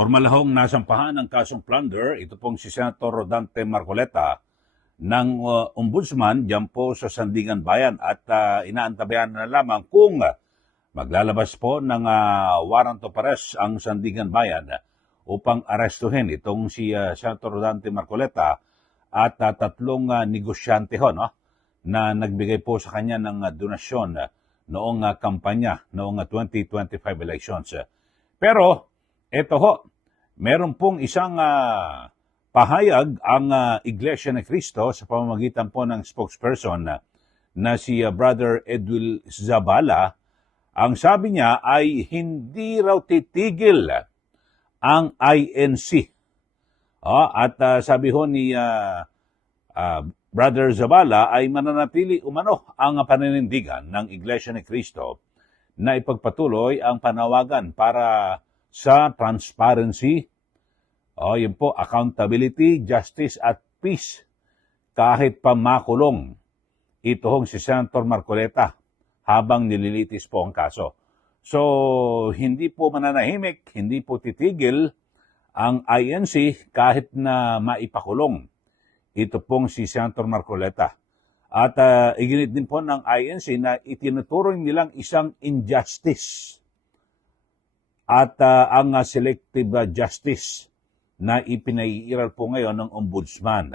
Formal hong nasampahan ng kasong plunder, ito pong si Senator Rodante Marcoleta ng Ombudsman dyan po sa Sandigan Bayan at inaantabayan na lamang kung maglalabas po ng warrant of arrest ang Sandigan Bayan upang arestuhin itong si Senator Rodante Marcoleta at tatlong negosyante ho, no, na nagbigay po sa kanya ng donasyon noong kampanya noong 2025 elections. Pero ito ho, meron pong isang pahayag ang Iglesia ni Cristo sa pamamagitan po ng spokesperson na si Brother Edwil Zabala. Ang sabi niya ay hindi raw titigil ang INC. At sabi ho ni Brother Zabala ay mananatili umano ang paninindigan ng Iglesia ni Cristo na ipagpatuloy ang panawagan para sa transparency, yun po, accountability, justice at peace kahit pa makulong itong si Senator Marcoleta habang nililitis po ang kaso. So, hindi po mananahimik, hindi po titigil ang INC kahit na maipakulong ito pong si Senator Marcoleta. At iginit din po ng INC na itinuturing nilang isang injustice at ang selective justice na ipinaiiral po ngayon ng Ombudsman.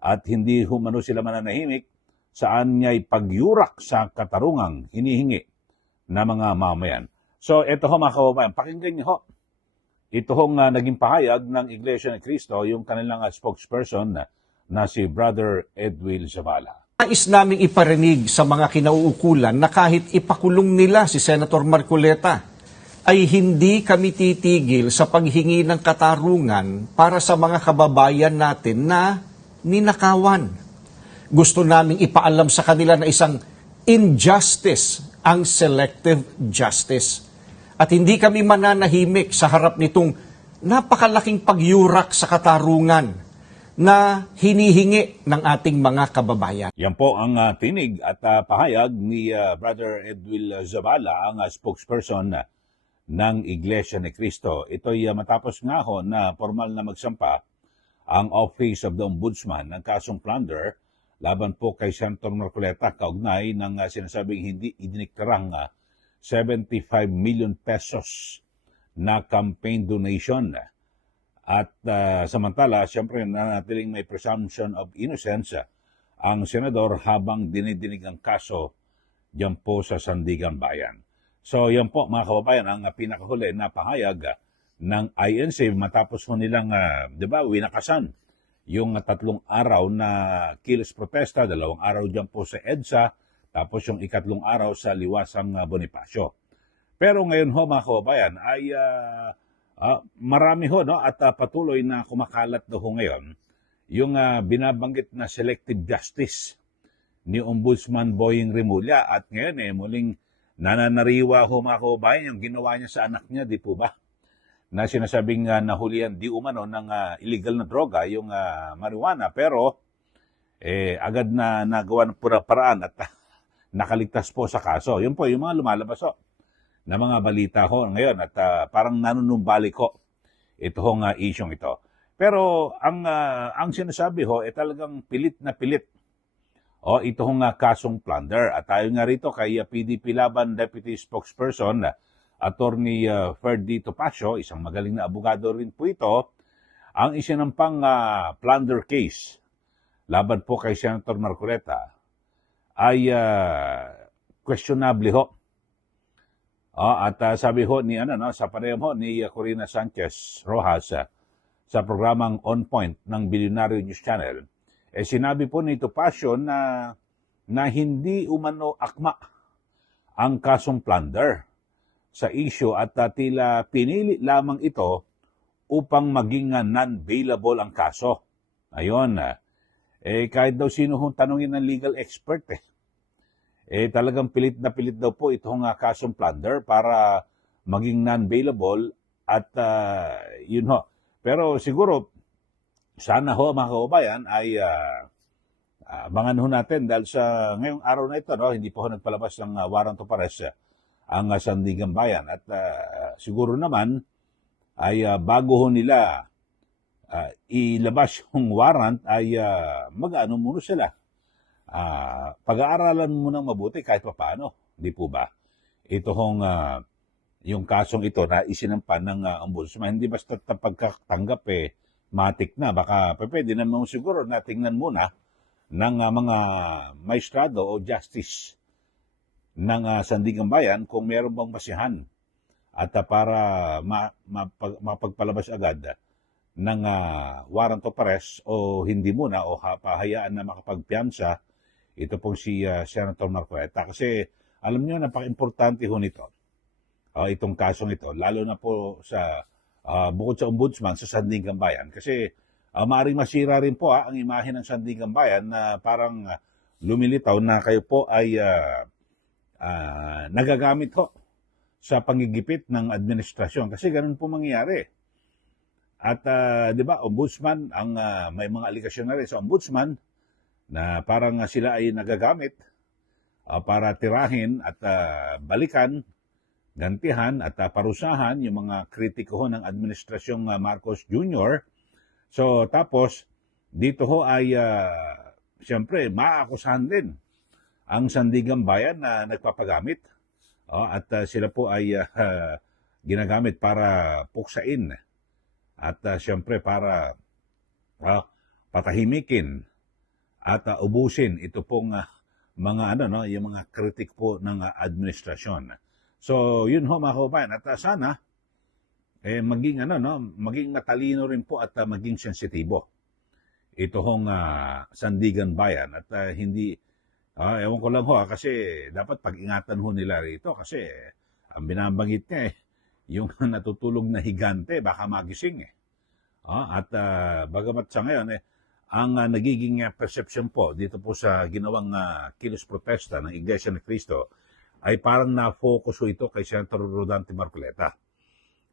At hindi humano sila mananahimik saan niya ipagyurak sa katarungang hinihingi na mga mamayan. So ito ho mga kababayan, pakinggan niyo ho. Ito hong naging pahayag ng Iglesia ni Cristo, yung kanilang spokesperson na si Brother Edwil Zabala. Nais naming iparinig sa mga kinauukulan na kahit ipakulong nila si Senator Marcoleta, ay hindi kami titigil sa paghingi ng katarungan para sa mga kababayan natin na ninakawan. Gusto naming ipaalam sa kanila na isang injustice ang selective justice. At hindi kami mananahimik sa harap nitong napakalaking pagyurak sa katarungan na hinihingi ng ating mga kababayan. Yan po ang tinig at pahayag ni Brother Edwil Zabala, ang spokesperson ng Iglesia ni Cristo. Ito'y matapos nga ho na formal na magsampa ang Office of the Ombudsman ng kasong plunder laban po kay Senator Marcoleta kaugnay ng sinasabing hindi idiniktarang 75 million pesos na campaign donation. At samantala, siyempre nanatiling may presumption of innocence ang senador habang dinidinig ang kaso diyan po sa Sandigan Bayan. So yan po mga kababayan ang pinakahuli na pahayag ng INC matapos mo nilang, winakasan yung 3 araw na kilos protesta, 2 araw dyan po sa EDSA, tapos yung 3 araw sa Liwasang Bonifacio. Pero ngayon ho mga kababayan ay marami ho, no, at patuloy na kumakalat na ho ngayon yung binabanggit na selective justice ni Ombudsman Boying Rimulya. At ngayon muling nananariwa ho mga kababayan yung ginawa niya sa anak niya, di po ba? Na sinasabing nahulihan di umano ng illegal na droga, yung marijuana, pero agad na nagawa ng pura paraan at nakaligtas po sa kaso. Yun po yung mga lumalabas ho na mga balita ho ngayon at parang nanunumbalik ho ito hong isyong ito. Pero ang sinasabi ho talagang pilit na pilit ito hong kasong plunder. At tayo nga rito kay PDP Laban Deputy Spokesperson Attorney Ferdy Topacio, isang magaling na abogado rin po ito, ang isinampang plunder case laban po kay Senator Marcoleta ay questionable ho. At sabi ho ni sa panayam ho ni Corina Sanchez Rojas sa programang On Point ng Billionaire News Channel, sinabi po ni Topacio na hindi umano akma ang kasong plunder sa issue at tila pinili lamang ito upang maging non-bailable ang kaso. Ayon, kahit daw sino hong tanongin ng legal expert talagang pilit na pilit daw po itong kasong plunder para maging non-bailable at yun ho. Pero siguro, sana ho mga kababayan ay abangan ho natin dahil sa ngayong araw na ito, no, hindi po ho nagpalabas ng warrant of arrest ang Sandigan Bayan. At siguro naman ay bago ho nila ilabas yung warrant ay mag-ano muna sila. Pag-aaralan muna mabuti kahit paano, di po ba? Ito hong yung kasong ito na isinampan ng ombudsman, hindi basta pagkatanggap matik na. Baka pwede naman siguro na tingnan muna ng mga maestrado o justice ng Sandigan Bayan kung meron bang basihan at para mapagpalabas agad ng warrant of arrest o hindi muna o pahayaan na makapagpiyansa ito pong si Senator Marcoleta. Kasi alam niyo, napaka-importante ho nito. Itong kasong ito, lalo na po sa bukod sa ombudsman sa Sandigan Bayan. Kasi maaaring masira rin po ang imahe ng Sandigan Bayan na parang lumilitaw na kayo po ay nagagamit ho sa pangigipit ng administrasyon. Kasi ganun po mangyayari. At di ba, ombudsman, may mga aligasyon na rin sa ombudsman na parang sila ay nagagamit para tirahin at balikan, gantihan at parusahan yung mga kritiko ng administrasyong Marcos Jr. So tapos, dito ho ay siyempre maaakusahan din ang Sandigan Bayan na nagpapagamit. At sila po ay ginagamit para puksain at siyempre para patahimikin at ubusin ito pong mga yung mga kritik po ng administrasyon. So yun ho mga kababayan, at sana maging maging matalino rin po at maging sensitibo ito hong Sandigan Bayan at hindi ewan ko lang ho kasi dapat pag-ingatan ho nila rito kasi ang binabanggit niya yung natutulog na higante, baka magising At bagamat sa ngayon, ang nagiging perception po dito po sa ginawang kilos protesta ng Iglesia ni Cristo ay parang na-focus ho ito kay Senator Rodante Marcoleta.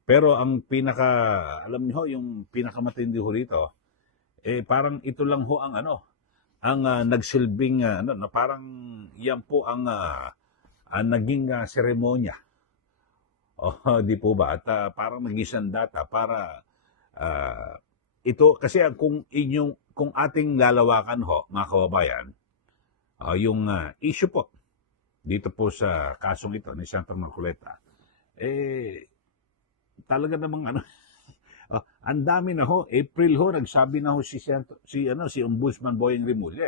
Pero ang alam niyo yung pinakamatindi ho rito, parang ito lang ho ang nagsilbing, parang yan po ang naging seremonya. Di po ba? At parang nag-isang data para ito, kasi kung ating lalawakan ho, mga kababayan, yung issue po, dito po sa kasong ito ni Senator Marcoleta, talaga namang ang dami na ho. April ho, nagsabi na ho si Ombudsman Boyeng Remulla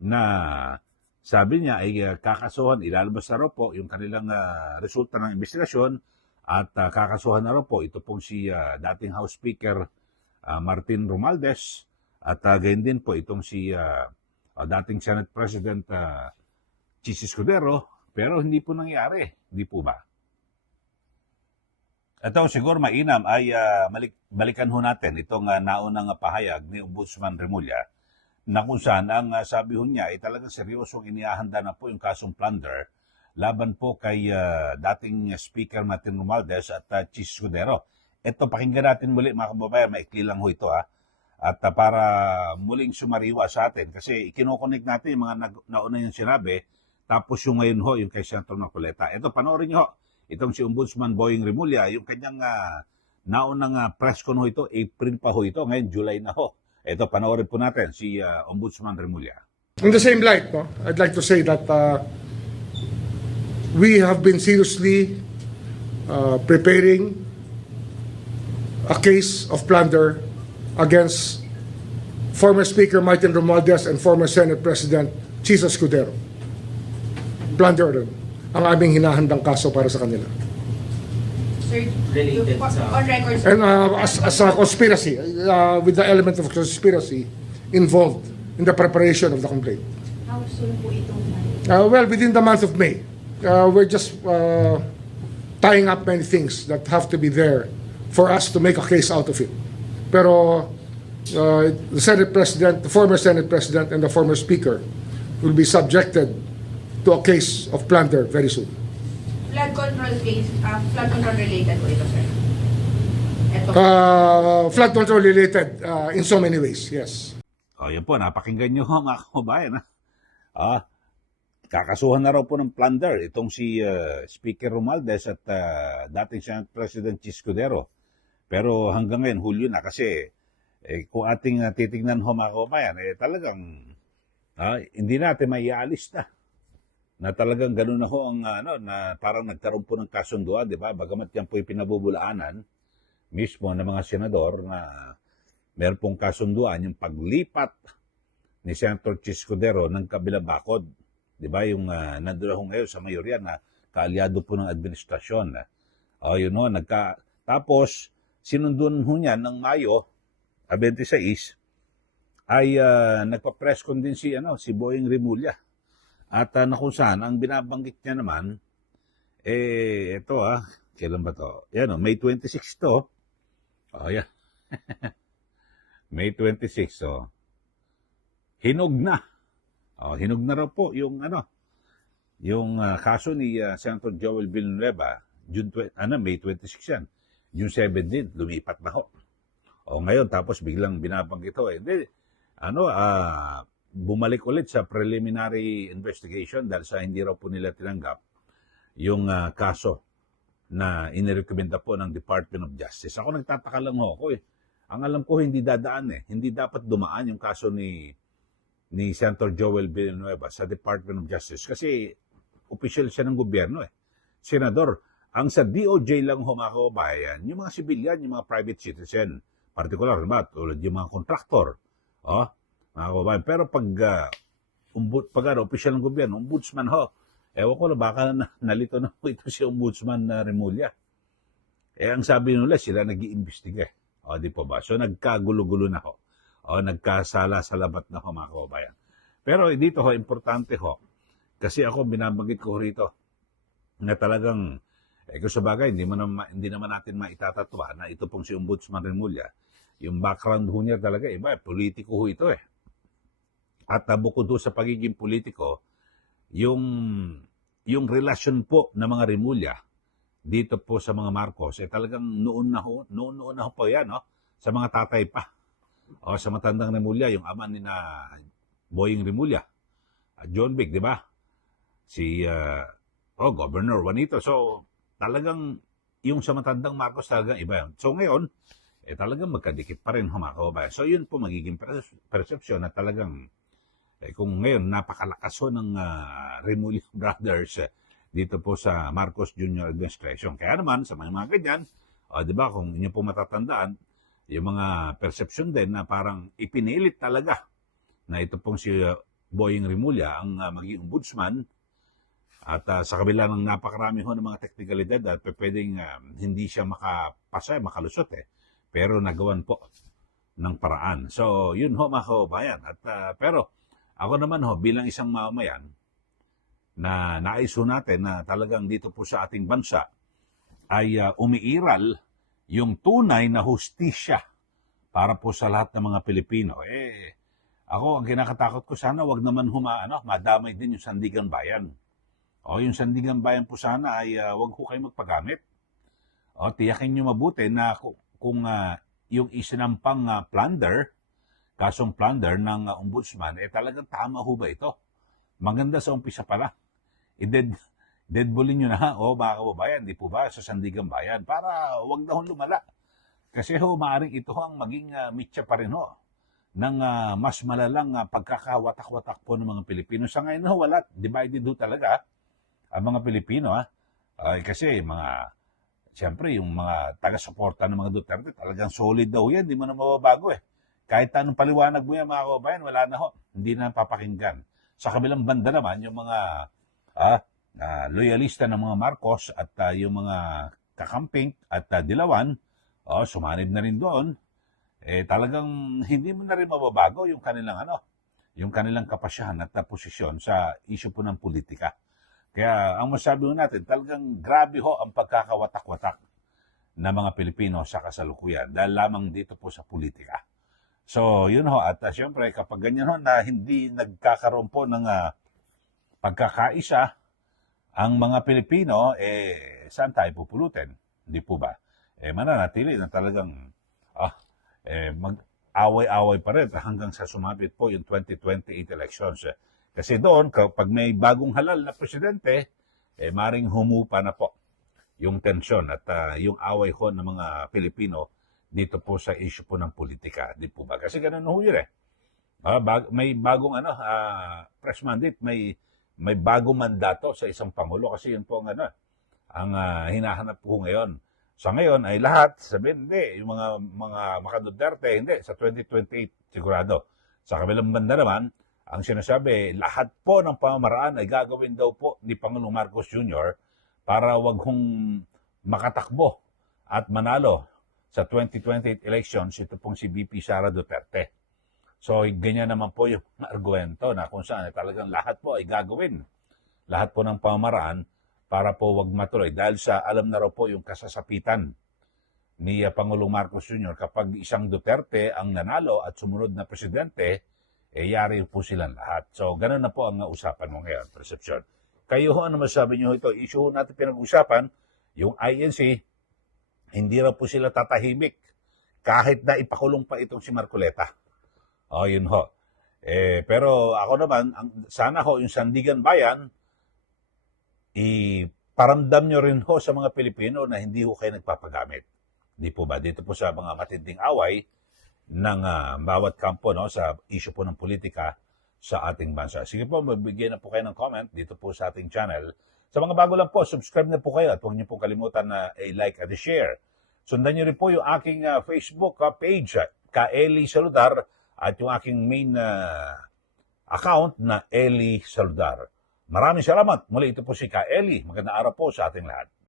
na sabi niya ay kakasuhan, ilalabas na raw po yung kanilang resulta ng investigasyon at kakasuhan na raw po ito pong si dating House Speaker Martin Romualdez at gayon din po itong si dating Senate President Chis Escudero, pero hindi po nangyari, hindi po ba? Ito siguro mainam ay balikan ho natin itong naunang pahayag ni Ombudsman Remulla na kung saan ang sabi ho niya ay talagang seryosong inihahanda na po yung kasong plunder laban po kay dating Speaker Martin Romualdez at Chis Escudero. Ito, pakinggan natin muli mga kababayan, maikli lang ho ito at para muling sumariwa sa atin kasi ikinokonek natin yung mga nauna yung sinabi tapos yung ngayon ho, yung kay Senator Marcoleta. Ito, panoorin niyo ho, itong si Ombudsman Boyeng Remulla, yung kanyang naunang press con ho ito, April pa ho ito, ngayon July na ho. Ito, panoorin po natin si Ombudsman Remulla. In the same light, I'd like to say that we have been seriously preparing a case of plunder against former Speaker Martin Romualdez and former Senate President Chis Escudero. Plunder ang aming hinahandang kaso para sa kanila. Sir, Related on record, sir. And as a conspiracy, with the element of conspiracy involved in the preparation of the complaint. How soon po itong Well, within the month of May, we're just tying up many things that have to be there for us to make a case out of it. Pero the Senate President, the former Senate President, and the former Speaker will be subjected to a case of plunder very soon. Flood control case, flood control related po ito, sir? Ito. Flood control related in so many ways, yes. Yan po, napakinggan nyo mga kababayan. Kakasuhan na raw po ng plunder itong si Speaker Romualdez at dating Senate President Chis Escudero. Pero hanggang ngayon, Hulyo na kasi kung ating titingnan ho mga kababayan, talagang hindi natin maialis na talagang gano'n na ho ang na parang nagkaroon po ng kasunduan, di ba? Bagamat yan po yung pinabubulaanan mismo ng mga senador na meron pong kasunduan yung paglipat ni Senator Chis Escudero ng kabilang bakod. Di ba? Yung nandun ho ngayon sa mayorya na kaalyado po ng administrasyon. Yun ho, tapos sinundun ho niya ng Mayo 26 ay nagpa-press con din si Boying Rimulya. At na kung saan, ang binabanggit niya naman, ito kailan ba to? Yan May 26 to. Yan. May 26, hinog na. Hinog na raw po yung kaso ni Senator Joel Villanueva, May 26 yan. June 7 din, lumipat na ho. Ngayon, tapos biglang binabanggit ho. Hindi, bumalik ulit sa preliminary investigation dahil sa hindi raw po nila tinanggap yung kaso na inirekomenda po ng Department of Justice. Ako nagtataka lang ako Ang alam ko hindi dadaan Hindi dapat dumaan yung kaso ni Senator Joel Villanueva sa Department of Justice kasi official siya ng gobyerno Senador, ang sa DOJ lang humakabayan, yung mga sibilyan, yung mga private citizen, particular ba, tulad yung mga kontraktor, mga kababayan. Pero pag official ng gobyerno, ombudsman ewan ko na baka nalito na po ito si Ombudsman Rimulya. Ang sabi nila, sila nag-iimbestiga. Di po ba? So nagkagulo-gulo na nagkasala sa labat na mga kababayan. Pero dito importante kasi ako binabanggit ko rito na talagang kung sa bagay, hindi naman natin maitatatwa na ito pong si Ombudsman Rimulya. Yung background niya talaga, iba, politiko ito At bukod sa pagiging politiko, yung relasyon po ng mga Rimulya dito po sa mga Marcos, talagang noon na ho po yan, sa mga tatay pa. Sa matandang Rimulya, yung ama ni na Boying Rimulya, John Vic, di ba? Si Governor Juanito. So, talagang yung sa matandang Marcos talagang iba yan. So, ngayon, talagang magkadikit pa rin mga kababayan. So, yun po magiging perception na talagang kung ngayon napakalakas ng Rimulya Brothers dito po sa Marcos Jr. Administration. Kaya naman, sa mga ganyan, di ba, kung inyo po matatandaan, yung mga perception din na parang ipinilit talaga na ito pong si Boying Rimulya ang maging ombudsman at sa kabila ng napakarami ng mga teknikalidad at pwedeng hindi siya makalusot pero nagawan po ng paraan. So, yun mga kababayan. At pero ako naman bilang isang mamamayan na nais natin na talagang dito po sa ating bansa ay umiiral yung tunay na hustisya para po sa lahat ng mga Pilipino. Ako, ang kinakatakot ko sana wag naman madamay din yung Sandigan Bayan. Yung Sandigan Bayan po sana ay wag ho kayo magpagamit. Tiyakin nyo mabuti na kung yung isinampang kasong plunder ng ombudsman, talagang tama ho ba ito? Maganda sa umpisa pala. Deadballin nyo na mga kababayan, di po ba, sa Sandigan Bayan, para wag na lumala. Kasi maaring ito ang maging mitya pa rin ng mas malalang pagkakawatak-watak po ng mga Pilipino. Sa ngayon wala, divided talaga ang mga Pilipino. Kasi siyempre, yung mga taga-suporta ng mga Duterte, talagang solid daw yan, di mo na mababago Kahit anong paliwanag mo yan, mga kababayan, wala na hindi na papakinggan. Sa kabilang banda naman, yung mga loyalista ng mga Marcos at yung mga kakamping at dilawan, sumanib na rin doon, talagang hindi mo na rin mababago yung kanilang kapasyahan at posisyon sa isyu po ng politika. Kaya ang masabi natin, talagang grabe ang pagkakawatak-watak ng mga Pilipino sa kasalukuyan dahil lamang dito po sa politika. So, yun at siyempre kapag ganyan na hindi nagkakaroon po ng pagkakaisa ang mga Pilipino, saan tayo pupulutin? Hindi po ba? Mananatili na talagang mag-away-away pa rin hanggang sa sumapit po yung 2028 elections. Kasi doon, kapag may bagong halal na presidente, maring humupa na po yung tensyon at yung away ng mga Pilipino dito po sa issue po ng politika, di po ba? Kasi ganun ho yun eh. May bagong fresh mandate, may bagong mandato sa isang pangulo kasi yun po ang hinahanap po ngayon. Sa ngayon ay lahat sabihin hindi, yung mga makaduterte hindi sa 2028 sigurado. Sa kabilang banda naman, ang sinasabi, lahat po ng pamamaraan ay gagawin daw po ni Pangulong Marcos Jr. para wag hong makatakbo at manalo sa 2028 elections ito pong si VP Sara Duterte. So, ganyan naman po yung argumento na kung saan talagang lahat po ay gagawin. Lahat po ng pamamaraan para po wag matuloy. Dahil sa alam na raw po yung kasasapitan ni Pangulong Marcos Jr. kapag isang Duterte ang nanalo at sumunod na presidente, yari po silang lahat. So, ganun na po ang usapan mo ngayon, perception. Kayo ho, ano masasabi nyo ito? Issue natin pinag-usapan, yung INC, hindi raw po sila tatahimik kahit na ipakulong pa itong si Marcoleta. O, yun ho. Pero ako naman, sana ho, yung Sandigan Bayan, iparamdam nyo rin ho sa mga Pilipino na hindi ho kayo nagpapagamit. Di po ba? Dito po sa mga matinding away ng bawat kampo sa issue po ng politika sa ating bansa. Sige po, magbigay na po kayo ng comment dito po sa ating channel. Sa mga bago lang po, subscribe na po kayo at huwag niyo po kalimutan na i-like at i-share. Sundan niyo rin po yung aking Facebook page, Ka-Eli Saludar, at yung aking main account na Eli Saludar. Maraming salamat. Muli ito po si Ka-Eli. Magandang araw po sa ating lahat.